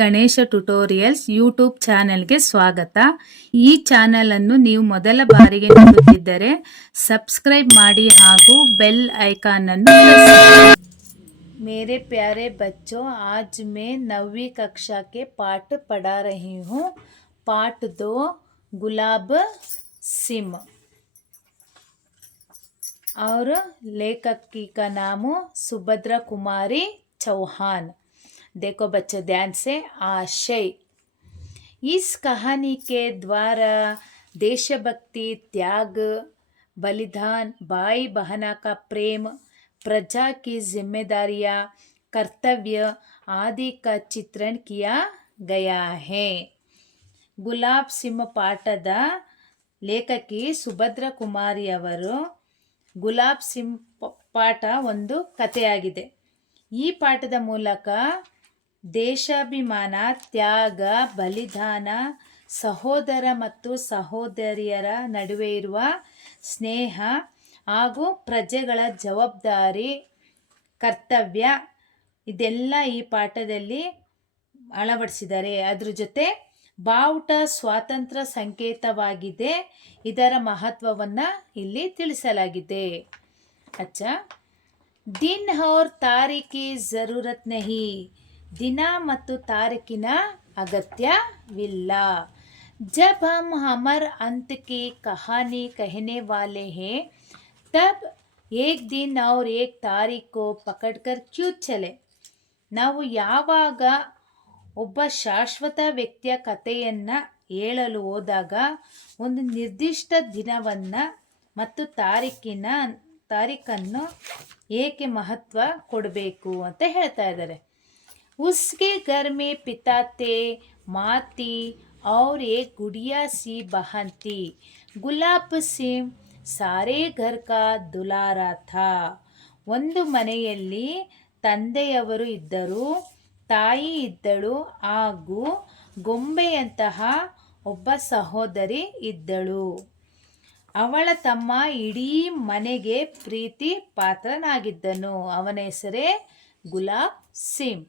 Ganesha tutorials YouTube ಚಾನೆಲ್ಗೆ ಸ್ವಾಗತ. ಈ ಚಾನೆಲ್ ಅನ್ನು ನೀವು ಮೊದಲ ಬಾರಿಗೆ ನೋಡುತ್ತಿದ್ದರೆ ಸಬ್ಸ್ಕ್ರೈಬ್ ಮಾಡಿ ಹಾಗೂ ಬೆಲ್ ಐಕಾನ್ ಅನ್ನು ಪ್ರೆಸ್ ಮಾಡಿ. मेरे प्यारे बच्चों, आज मैं 9वीं कक्षा के पाठ पढ़ा रही हूँ. पाठ 2 गुलाब सिम और लेखक का नाम सुभद्रा कुमारी चौहान. देखो बच्चों ध्यान से. आशय: इस कहानी के द्वारा देशभक्ति, त्याग, बलिदान, भाई बहना का प्रेम, प्रजा की जिम्मेदारियां, कर्तव्य आदि का चित्रण किया गया है. ಗುಲಾಬ್ ಸಿಂಹ ಪಾಠದ ಲೇಖಕಿ ಸುಭದ್ರಾ ಕುಮಾರಿಯವರು ಗುಲಾಬ್ ಸಿಂಹ ಪಾಠ ಒಂದು ಕಥೆಯಾಗಿದೆ. ಈ ಪಾಠದ ಮೂಲಕ ದೇಶಾಭಿಮಾನ, ತ್ಯಾಗ, ಬಲಿದಾನ, ಸಹೋದರ ಮತ್ತು ಸಹೋದರಿಯರ ನಡುವೆ ಇರುವ ಸ್ನೇಹ ಹಾಗೂ ಪ್ರಜೆಗಳ ಜವಾಬ್ದಾರಿ, ಕರ್ತವ್ಯ ಇದೆಲ್ಲ ಈ ಪಾಠದಲ್ಲಿ ಅಳವಡಿಸಿದ್ದಾರೆ. ಅದ್ರ ಜೊತೆ ಬಾವುಟ ಸ್ವಾತಂತ್ರ್ಯ ಸಂಕೇತವಾಗಿದೆ. ಇದರ ಮಹತ್ವವನ್ನು ಇಲ್ಲಿ ತಿಳಿಸಲಾಗಿದೆ. ಅಚ್ಚಾ, ದಿನ್ ಔರ್ ತಾರೀಖಿ ಜರೂರತ್ ನಹಿ. ದಿನ ಮತ್ತು ತಾರೀಕಿನ ಅಗತ್ಯವಿಲ್ಲ. जब हम अमर अंत की कहानी कहने वाले हैं तब एक दिन और एक तारीख को पकड़कर क्यों चले. ನಾವು ಯಾವಾಗ ಒಬ್ಬ ಶಾಶ್ವತ ವ್ಯಕ್ತಿಯ ಕಥೆಯನ್ನು ಹೇಳಲು ಹೋದಾಗ ಒಂದು ನಿರ್ದಿಷ್ಟ ದಿನವನ್ನು ಮತ್ತು ತಾರೀಖನ್ನು ಏಕೆ ಮಹತ್ವ ಕೊಡಬೇಕು ಅಂತ ಹೇಳ್ತಾ ಇದ್ದಾರೆ. उसके घर में पिता थे, माँ थी और एक गुड़िया सी बहन थी. गुलाब सिंह सारे घर का दुलारा था. ಒಂದು ಮನೆಯಲ್ಲಿ ತಂದೆಯವರು ಇದ್ದರು, ತಾಯಿ ಇದ್ದಳು ಹಾಗೂ ಗೊಂಬೆಯಂತಹ ಒಬ್ಬ ಸಹೋದರಿ ಇದ್ದಳು. ಅವಳ ತಮ್ಮ ಇಡೀ ಮನೆಗೆ ಪ್ರೀತಿ ಪಾತ್ರನಾಗಿದ್ದನು. ಅವನ ಹೆಸರೇ ಗುಲಾಬ್ ಸಿಂಗ್.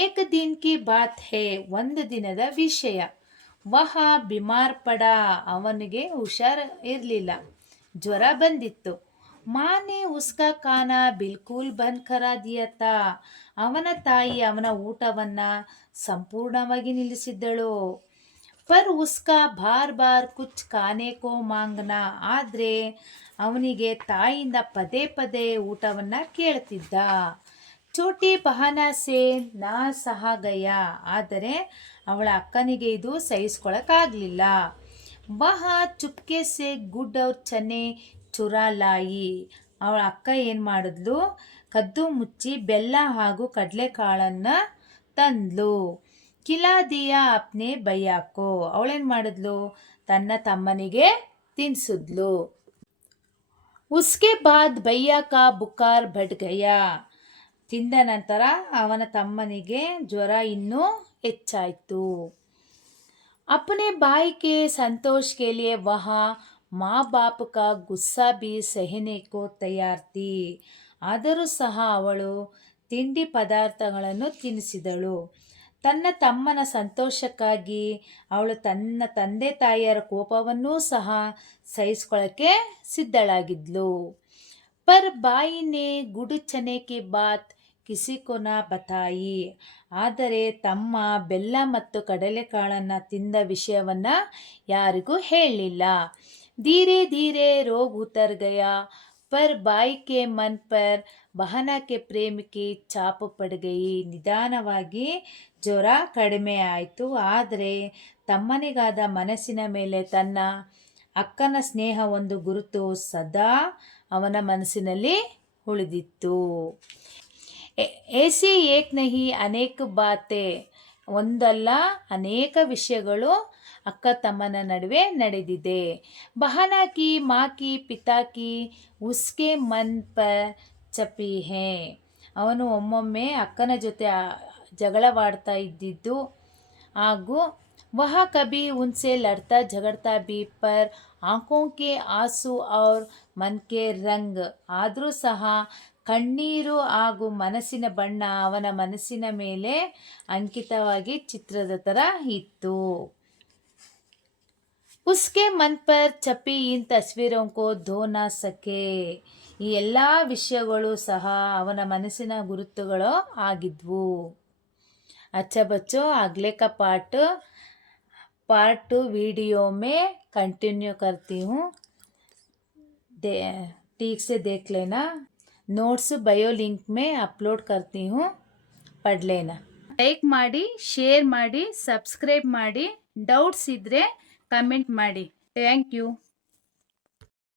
ಏಕ ದಿನ ಕಿ ಬಾತ್ ಹೇ. ಒಂದು ದಿನದ ವಿಷಯ. ವಹ ಬಿಮಾರ್ ಪಡ. ಅವನಿಗೆ ಹುಷಾರ್ ಇರಲಿಲ್ಲ, ಜ್ವರ ಬಂದಿತ್ತು. ಮಾನೆ ಉಸ್ಕಾ ಖಾನಾ ಬಿಲ್ಕುಲ್ ಬಂದ್ ಕರಾ ದಿಯಾ ತಾ. ಅವನ ತಾಯಿ ಅವನ ಊಟವನ್ನು ಸಂಪೂರ್ಣವಾಗಿ ನಿಲ್ಲಿಸಿದ್ದಳು. ಪರ್ ಉಸ್ಕಾ ಬಾರ್ ಬಾರ್ ಕುಚ್ ಖಾನೆ ಕೋ ಮಾಂಗನಾ. ಆದರೆ ಅವನಿಗೆ ತಾಯಿಯಿಂದ ಪದೇ ಪದೇ ಊಟವನ್ನು ಕೇಳ್ತಿದ್ದ. ಚೋಟಿ ಬಹನಾ ಸೆ ನಾ ಸಹ ಗಯ. ಆದರೆ ಅವಳ ಅಕ್ಕನಿಗೆ ಇದು ಸಹಿಸ್ಕೊಳಕ್ಕಾಗಲಿಲ್ಲ. ವಹ ಚುಪ್ಕೆ ಸೆ ಗುಡ್ ಔರ್ ಚನೆ ಚುರಾ ಲಾಯಿ. ಅವಳ ಅಕ್ಕ ಏನು ಮಾಡಿದ್ಲು, ಕದ್ದು ಮುಚ್ಚಿ ಬೆಲ್ಲ ಹಾಗೂ ಕಡಲೆಕಾಳನ್ನು ತಂದ್ಲು. ಕಿಲಾ ದಿಯಾ ಅಪ್ನೆ ಭೈಯಾಕೋ. ಅವಳೇನು ಮಾಡಿದ್ಲು, ತನ್ನ ತಮ್ಮನಿಗೆ ತಿನ್ಸಿದ್ಲು. ಉಸ್ಕೆ ಬಾದ್ ಭೈಯಾ ಕಾ ಬುಖಾರ್ ಬಡ್ ಗಯಾ. ತಿಂದ ನಂತರ ಅವನ ತಮ್ಮನಿಗೆ ಜ್ವರ ಇನ್ನೂ ಹೆಚ್ಚಾಯಿತು. अपने भाई के संतोष के लिए वह माँ बाप का गुस्सा भी सहने को तैयार थी. ಆದರೂ ಸಹ ಅವಳು ತಿಂಡಿ ಪದಾರ್ಥಗಳನ್ನು ತಿನ್ನಿಸಿದಳು. ತನ್ನ ತಮ್ಮನ ಸಂತೋಷಕ್ಕಾಗಿ ಅವಳು ತನ್ನ ತಂದೆ ತಾಯಿಯರ ಕೋಪವನ್ನೂ ಸಹ ಸಹಿಸ್ಕೊಳ್ಳೋಕ್ಕೆ ಸಿದ್ಧಳಾಗಿದ್ಲು. ಪರ್ ಬಾಯಿನೇ ಗುಡ್ ಚನೆ ಕಿ ಬಾತ್ ಕಿಸಿಕೋ ನಾ ಬತಾಯಿ. ಆದರೆ ತಮ್ಮ ಬೆಲ್ಲ ಮತ್ತು ಕಡಲೆಕಾಳನ್ನು ತಿಂದ ವಿಷಯವನ್ನು ಯಾರಿಗೂ ಹೇಳಲಿಲ್ಲ. ಧೀರೆ ಧೀರೆ ರೋಗ್ ಉತರ್ ಗಯಾ ಪರ್ ಬಾಯಿ ಕೆ ಮನ್ ಪರ್ ಬಹನಾ ಕೆ ಪ್ರೇಮ ಕಿ ಛಾಪ್ ಪಡ್ ಗಯಿ. ನಿಧಾನವಾಗಿ ಜ್ವರ ಕಡಿಮೆ ಆಯಿತು. ಆದರೆ ತಮ್ಮನಿಗಾದ ಮನಸ್ಸಿನ ಮೇಲೆ ತನ್ನ ಅಕ್ಕನ ಸ್ನೇಹ ಒಂದು ಗುರುತು ಸದಾ ಅವನ ಮನಸ್ಸಿನಲ್ಲಿ ಉಳಿದಿತ್ತು. ऐसी एक नहीं अनेक बातें. ಒಂದಲ್ಲ ಅನೇಕ ವಿಷಯಗಳು ಅಕ್ಕ ತಮ್ಮನ ನಡುವೆ ನಡೆದಿದೆ. ಬಹನಾ ಕಿ ಮಾँ ಕಿ ಪಿತಾ ಕಿ ಉಸ್ಕೆ ಮನ್ ಪರ್ ಚಪಿ ಹೇ. ಅವನು ಒಮ್ಮೊಮ್ಮೆ ಅಕ್ಕನ ಜೊತೆ ಜಗಳವಾಡ್ತಾ ಇದ್ದಿದ್ದು ಹಾಗೂ वह कभी उनसे लड़ता झगड़ता भी पर आँखों के आंसू और मन के रंग. ಆದರೂ ಸಹ ಕಣ್ಣೀರು ಹಾಗೂ ಮನಸ್ಸಿನ ಬಣ್ಣ ಅವನ ಮನಸ್ಸಿನ ಮೇಲೆ ಅಂಕಿತವಾಗಿ ಚಿತ್ರದ ಥರ ಇತ್ತು. ಉಸ್ಕೆ ಮನ್ ಪರ್ ಛಪಿ ಇನ್ ತಸ್ವೀರೋं को धो ना सके. ಈ ಎಲ್ಲ ವಿಷಯಗಳು ಸಹ ಅವನ ಮನಸ್ಸಿನ ಗುರುತುಗಳು ಆಗಿದ್ವು. अच्छा बच्चों, अगले का पार्ट 2 वीडियो में कंटिन्यू करती हूँ. ठीक से देख लेना. नोट्स बायो लिंक में अपलोड करती हूँ, पढ़ लेना. ಲೈಕ್ ಮಾಡಿ, ಶೇರ್ ಮಾಡಿ, ಸಬ್ಸ್ಕ್ರೈಬ್ ಮಾಡಿ. ಡೌಟ್ಸ್ ಇದ್ದರೆ ಕಮೆಂಟ್ ಮಾಡಿ. Thank you.